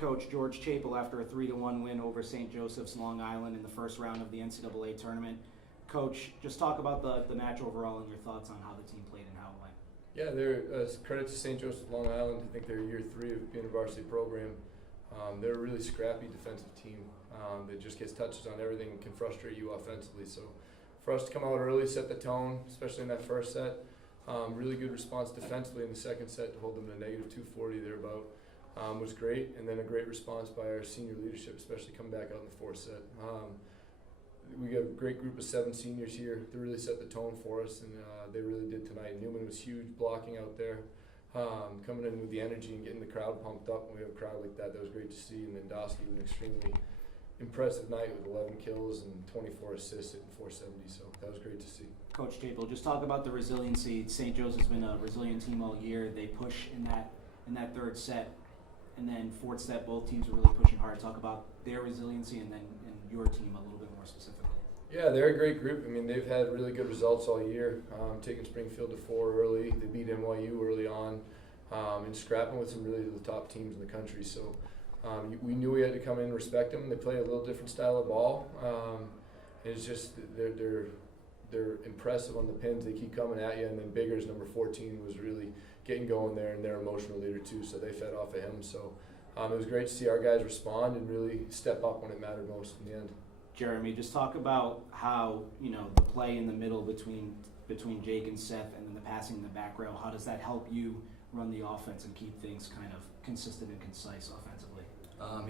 Coach George Chapel after a 3-1 win over St. Joseph's Long Island in the first round of the NCAA tournament. Coach, just talk about the match overall and your thoughts on how the team played and how it went. Yeah, they're credit to St. Joseph Long Island. I think they're year 3 of being a varsity program. They're a really scrappy defensive team that just gets touches on everything and can frustrate you offensively. So for us to come out early, set the tone, especially in that first set, really good response defensively in the second set to hold them to -240 thereabout. Was great, and then a great response by our senior leadership, especially coming back out in the fourth set. We got a great group of 7 seniors here to really set the tone for us, and they really did tonight. Newman was huge blocking out there, coming in with the energy and getting the crowd pumped up. When we have a crowd like that, that was great to see. And then Dosky was an extremely impressive night with 11 kills and 24 assists at 470, so that was great to see. Coach Chapel, just talk about the resiliency. St. Joseph's been a resilient team all year. They push in that third set, and then fourth set, both teams are really pushing hard. Talk about their resiliency and your team a little bit more specifically. Yeah, they're a great group. I mean, they've had really good results all year, taking Springfield to 4 early. They beat NYU early on, and scrapping with some really the top teams in the country. So we knew we had to come in and respect them. They play a little different style of ball. It's just they're impressive on the pins. They keep coming at you, and then Biggers, number 14, was really getting going there, and their emotional leader too, so they fed off of him. So it was great to see our guys respond and really step up when it mattered most in the end. Jeremy, just talk about how, the play in the middle between Jake and Seth, and then the passing in the back row. How does that help you run the offense and keep things kind of consistent and concise offensively?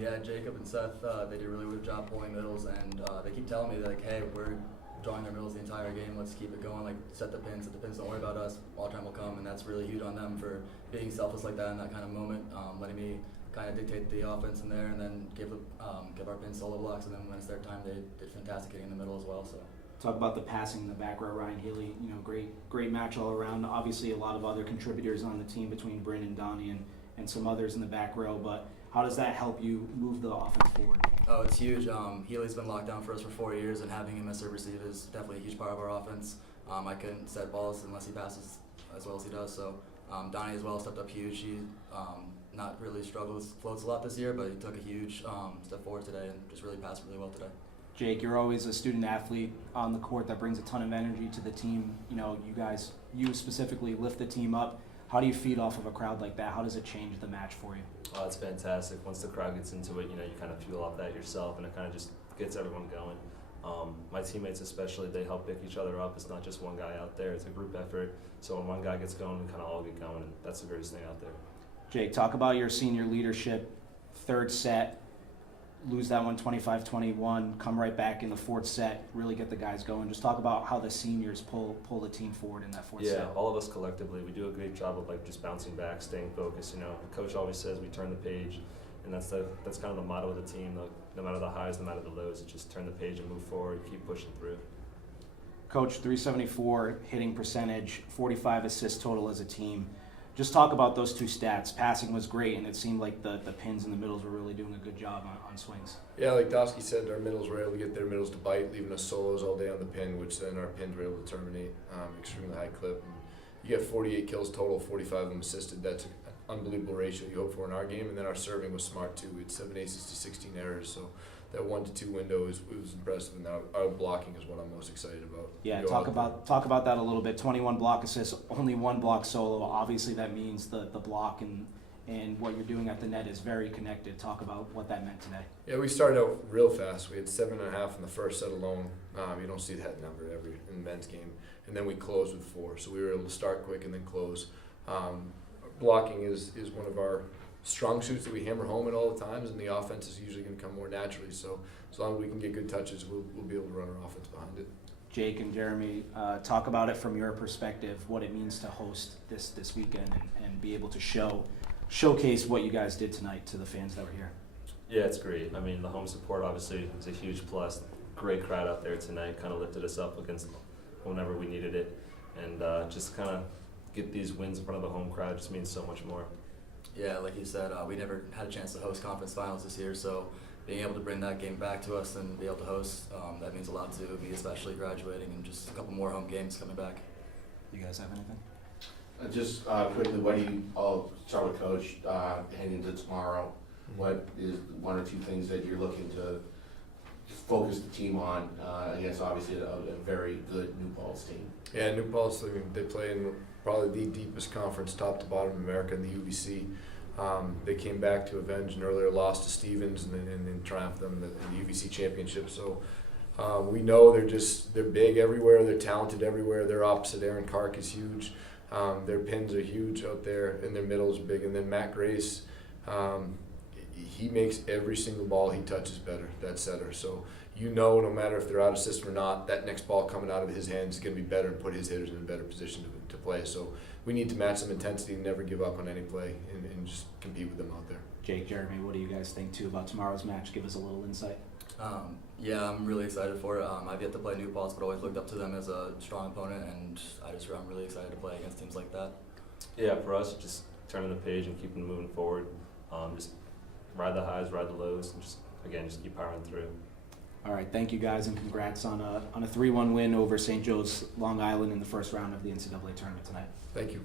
Yeah, Jacob and Seth, they did a really good job pulling middles, and they keep telling me, like, hey, we're drawing our middles the entire game, let's keep it going, like, set the pins, don't worry about us, all time will come, and that's really huge on them for being selfless like that in that kind of moment, letting me kind of dictate the offense in there, and then give our pins solo blocks, and then when it's their time, they did fantastic getting in the middle as well. So talk about the passing in the back row. Ryan Healy, great match all around. Obviously, a lot of other contributors on the team between Bryn and Donnie and some others in the back row, but how does that help you move the offense forward? Oh, it's huge. Healy's been locked down for us for 4 years, and having him as serve receive is definitely a huge part of our offense. I couldn't set balls unless he passes as well as he does, so Donnie as well stepped up huge. He not really struggled with floats a lot this year, but he took a huge step forward today and just really passed really well today. Jake, you're always a student athlete on the court that brings a ton of energy to the team. You specifically lift the team up. How do you feed off of a crowd like that? How does it change the match for you? Oh, it's fantastic. Once the crowd gets into it, you kind of fuel off that yourself, and it kind of just gets everyone going. My teammates especially, they help pick each other up. It's not just one guy out there. It's a group effort. So when one guy gets going, we kind of all get going, and that's the greatest thing out there. Jake, talk about your senior leadership. Third set, lose that one 25-21, come right back in the fourth set, really get the guys going. Just talk about how the seniors pull the team forward in that fourth set. Yeah, all of us collectively, we do a great job of just bouncing back, staying focused. The coach always says we turn the page, and that's kind of the motto of the team. No matter the highs, no matter the lows, it's just turn the page and move forward, keep pushing through. Coach, 374 hitting percentage, 45 assists total as a team. Just talk about those two stats. Passing was great, and it seemed like the pins and the middles were really doing a good job on swings. Yeah, like Dosky said, our middles were able to get their middles to bite, leaving us solos all day on the pin, which then our pins were able to terminate extremely high clip. And you get 48 kills total, 45 of them assisted. That's an unbelievable ratio you hope for in our game. And then our serving was smart too. We had 7 aces to 16 errors, so that 1 to 2 window was impressive. And our blocking is what I'm most excited about. Yeah, talk about that a little bit. 21 block assists, only 1 block solo. Obviously, that means the block and what you're doing at the net is very connected. Talk about what that meant today. Yeah, we started out real fast. We had 7.5 in the first set alone. You don't see that number ever in the men's game. And then we closed with 4, so we were able to start quick and then close. Blocking is one of our strong suits that we hammer home at all the times, and the offense is usually going to come more naturally. So as long as we can get good touches, we'll be able to run our offense behind it. Jake and Jeremy, talk about it from your perspective, what it means to host this weekend and be able to showcase what you guys did tonight to the fans that were here. Yeah, it's great. I mean, the home support obviously is a huge plus. Great crowd out there tonight, kind of lifted us up against whenever we needed it, and just kind of get these wins in front of the home crowd just means so much more. Yeah, like you said, we never had a chance to host conference finals this year, so being able to bring that game back to us and be able to host, that means a lot to me, especially graduating and just a couple more home games coming back. You guys have anything? Just quickly, what do you all start with Coach heading into tomorrow? what is one or two things that you're looking to focus the team on against obviously a very good New Paltz team? Yeah, New Paltz, I mean, they play in probably the deepest conference, top to bottom of America, in the UBC. They came back to avenge an earlier loss to Stevens and then triumphed them in the UBC championship. So we know they're big everywhere, they're talented everywhere. Their opposite, Aaron Kark, is huge. Their pins are huge out there, and their middle is big. And then Matt Grace, he makes every single ball he touches better, that setter. So no matter if they're out of system or not, that next ball coming out of his hands is going to be better and put his hitters in a better position to play. So we need to match some intensity and never give up on any play and just compete with them out there. Jake, Jeremy, what do you guys think too about tomorrow's match? Give us a little insight. Yeah, I'm really excited for it. I've yet to play New Paltz, but always looked up to them as a strong opponent, and I'm really excited to play against teams like that. Yeah, for us, just turning the page and keeping moving forward. Just ride the highs, ride the lows, and just keep powering through. All right, thank you guys, and congrats on a 3-1 win over St. Joe's Long Island in the first round of the NCAA tournament tonight. Thank you.